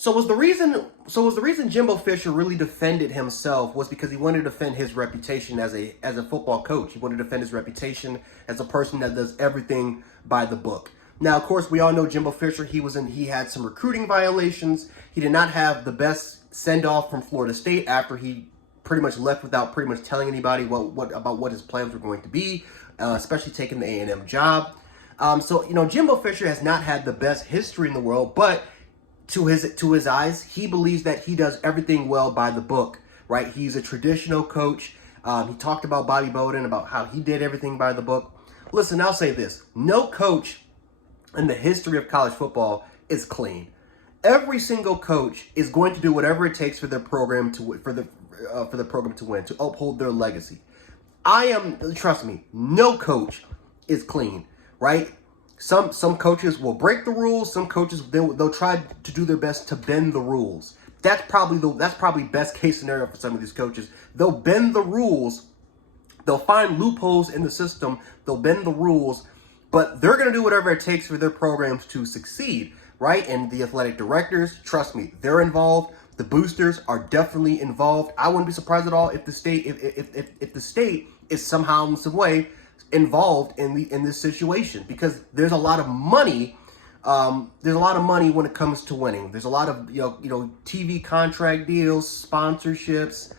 So was the reason Jimbo Fisher really defended himself was because he wanted to defend his reputation as a football coach. He wanted to defend his reputation as a person that does everything by the book. Now, of course, we all know Jimbo Fisher. He had some recruiting violations. He did not have the best send off from Florida State after he pretty much left without pretty much telling anybody what his plans were going to be, especially taking the A&M job. Jimbo Fisher has not had the best history in the world, but to his eyes, he believes that he does everything well by the book, right? He's a traditional coach. He talked about Bobby Bowden, about how he did everything by the book. Listen, I'll say this. No coach in the history of college football is clean. Every single coach is going to do whatever it takes for their program for the program to win, to uphold their legacy. Trust me, no coach is clean, right? Some coaches will break the rules. Some coaches they'll try to do their best to bend the rules. That's probably best case scenario for some of these coaches. They'll bend the rules. They'll find loopholes in the system. They'll bend the rules, but they're going to do whatever it takes for their programs to succeed, right? And the athletic directors, trust me, they're involved. The boosters are definitely involved. I wouldn't be surprised at all if the state is somehow in some way involved in this situation, because there's a lot of money. There's a lot of money when it comes to winning. There's a lot of TV contract deals, sponsorships,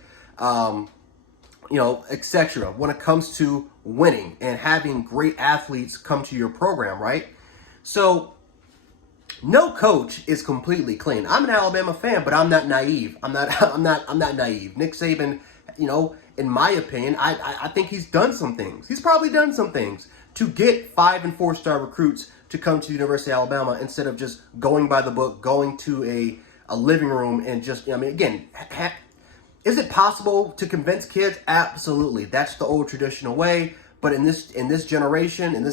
etc. when it comes to winning and having great athletes come to your program, right? So no coach is completely clean. I'm an Alabama fan, but I'm not naive. I'm not naive. Nick Saban, in my opinion, I think he's done some things. He's probably done some things to get 5- and 4-star recruits to come to the University of Alabama instead of just going by the book, going to a living room and just, is it possible to convince kids? Absolutely. That's the old traditional way. But in this generation, in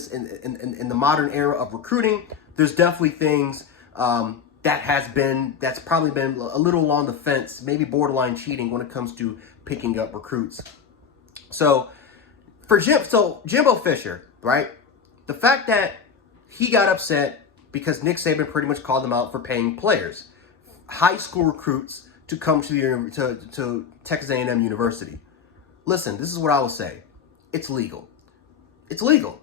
the modern era of recruiting, there's definitely things that's probably been a little on the fence, maybe borderline cheating when it comes to picking up recruits. So Jimbo Fisher, right? The fact that he got upset because Nick Saban pretty much called him out for paying players, high school recruits, to come to Texas A&M University. Listen, this is what I will say. It's legal. It's legal.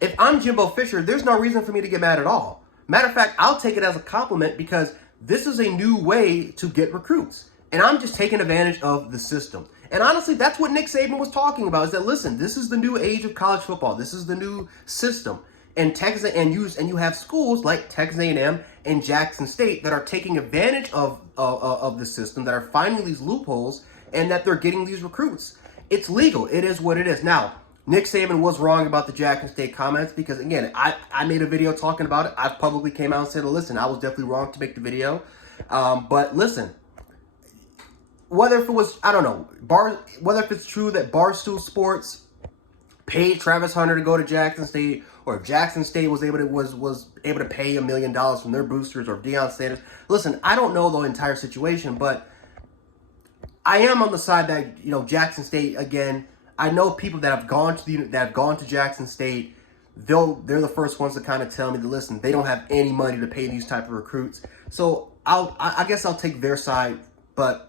If I'm Jimbo Fisher, there's no reason for me to get mad at all. Matter of fact, I'll take it as a compliment because this is a new way to get recruits. And I'm just taking advantage of the system. And honestly, that's what Nick Saban was talking about, is that, listen, this is the new age of college football. This is the new system. And you have schools like Texas A&M and Jackson State that are taking advantage of the system, that are finding these loopholes, and that they're getting these recruits. It's legal. It is what it is. Now, Nick Saban was wrong about the Jackson State comments because, again, I made a video talking about it. I publicly came out and said, listen, I was definitely wrong to make the video. But listen, whether if it was, I don't know, whether if it's true that Barstool Sports paid Travis Hunter to go to Jackson State, or if Jackson State was able to pay $1 million from their boosters, or Deion Sanders. Listen, I don't know the entire situation, but I am on the side that, Jackson State, again, I know people that have gone to Jackson State. They're the first ones to kind of tell me that, listen, they don't have any money to pay these type of recruits. So I guess I'll take their side, and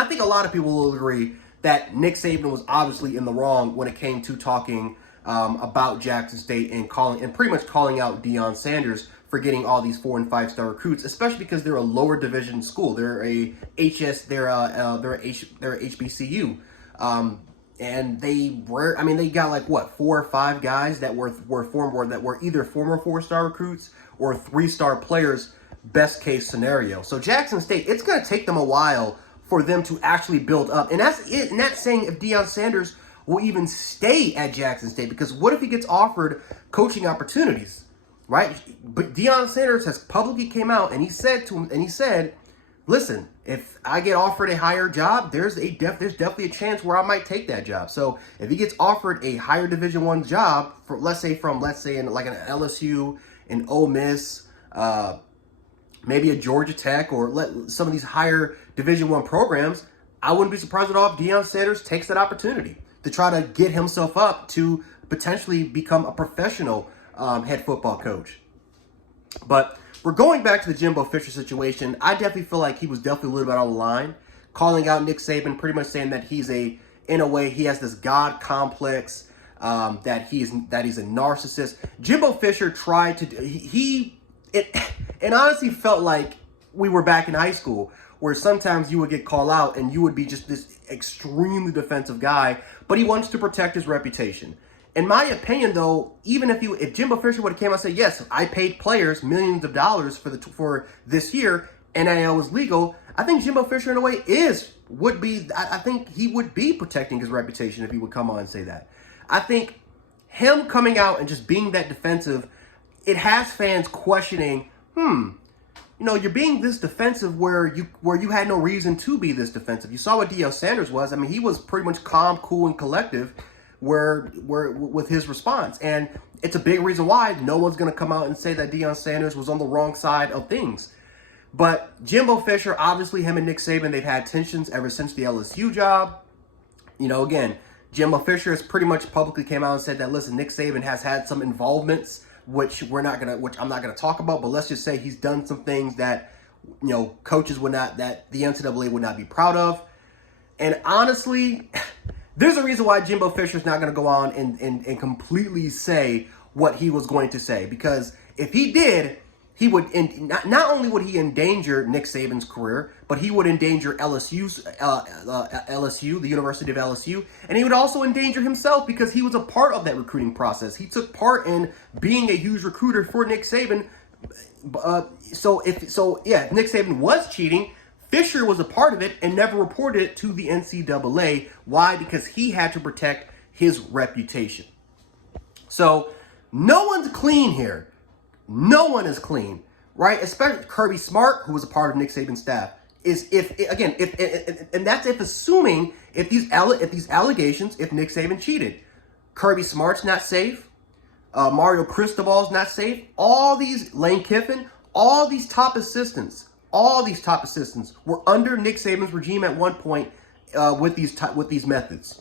I think a lot of people will agree that Nick Saban was obviously in the wrong when it came to talking about Jackson State and pretty much calling out Deion Sanders for getting all these 4- and 5-star recruits, especially because they're a lower division school. They're a HBCU. And they got like 4 or 5 guys that were either former 4-star recruits or 3-star players, best case scenario. So Jackson State, it's going to take them a while for them to actually build up. And that's it. And that's saying if Deion Sanders will even stay at Jackson State, because what if he gets offered coaching opportunities, right? But Deion Sanders has publicly came out and he said, listen, if I get offered a higher job, there's definitely a chance where I might take that job. So if he gets offered a higher Division I job, let's say in like an LSU, an Ole Miss, maybe a Georgia Tech, or some of these higher Division I programs, I wouldn't be surprised at all if Deion Sanders takes that opportunity to try to get himself up to potentially become a professional head football coach. But we're going back to the Jimbo Fisher situation. I definitely feel like he was definitely a little bit out of line, calling out Nick Saban, pretty much saying that in a way, he has this God complex, that he's a narcissist. Jimbo Fisher tried to, it honestly felt like we were back in high school, where sometimes you would get called out and you would be just this extremely defensive guy, but he wants to protect his reputation. In my opinion, though, even if Jimbo Fisher would have came out and said, yes, I paid players millions of dollars for this year, NIL was legal, I think Jimbo Fisher in a way I think he would be protecting his reputation if he would come on and say that. I think him coming out and just being that defensive, it has fans questioning, you're being this defensive where you had no reason to be this defensive. You saw what Deion Sanders was. I mean, he was pretty much calm, cool, and collective with his response. And it's a big reason why no one's going to come out and say that Deion Sanders was on the wrong side of things. But Jimbo Fisher, obviously him and Nick Saban, they've had tensions ever since the LSU job. Again, Jimbo Fisher has pretty much publicly came out and said that, listen, Nick Saban has had some involvements, which I'm not gonna talk about, but let's just say he's done some things that, coaches that the NCAA would not be proud of. And honestly, there's a reason why Jimbo Fisher's not gonna go on and completely say what he was going to say, because if he did, he would not only would he endanger Nick Saban's career, but he would endanger LSU, the University of LSU, and he would also endanger himself because he was a part of that recruiting process. He took part in being a huge recruiter for Nick Saban. If Nick Saban was cheating, Fisher was a part of it and never reported it to the NCAA. Why? Because he had to protect his reputation. So no one's clean here. No one is clean, right? Especially Kirby Smart, who was a part of Nick Saban's staff, and that's assuming if these allegations, if Nick Saban cheated. Kirby Smart's not safe. Mario Cristobal's not safe. All these, Lane Kiffin, all these top assistants were under Nick Saban's regime at one point with these methods.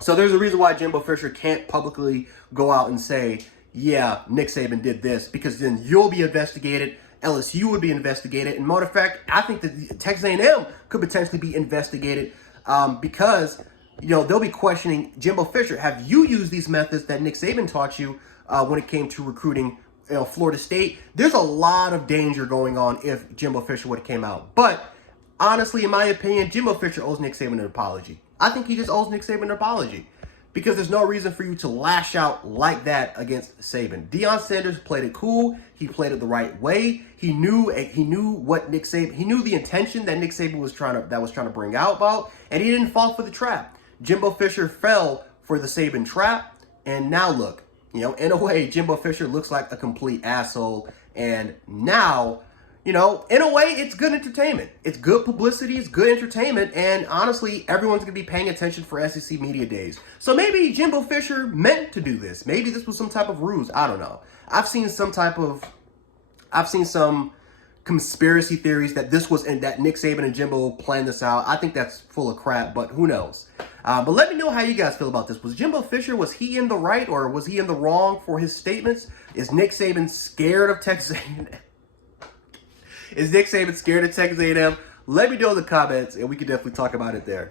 So there's a reason why Jimbo Fisher can't publicly go out and say, yeah, Nick Saban did this, because then you'll be investigated. LSU would be investigated. And matter of fact, I think that Texas A&M could potentially be investigated because, they'll be questioning Jimbo Fisher. Have you used these methods that Nick Saban taught you when it came to recruiting Florida State? There's a lot of danger going on if Jimbo Fisher would have came out. But honestly, in my opinion, Jimbo Fisher owes Nick Saban an apology. I think he just owes Nick Saban an apology, because there's no reason for you to lash out like that against Saban. Deion Sanders played it cool. He played it the right way. He knew what Nick Saban. He knew the intention that Nick Saban was trying to bring out about, and he didn't fall for the trap. Jimbo Fisher fell for the Saban trap, and now look, in a way, Jimbo Fisher looks like a complete asshole. And now, in a way, it's good entertainment. It's good publicity. It's good entertainment. And honestly, everyone's going to be paying attention for SEC Media Days. So maybe Jimbo Fisher meant to do this. Maybe this was some type of ruse. I don't know. I've seen some conspiracy theories that this was, and that Nick Saban and Jimbo planned this out. I think that's full of crap, but who knows? But let me know how you guys feel about this. Was Jimbo Fisher, was he in the right or was he in the wrong for his statements? Is Nick Saban scared of Texas A&M? Is Nick Saban scared of Texas A&M? Let me know in the comments, and we can definitely talk about it there.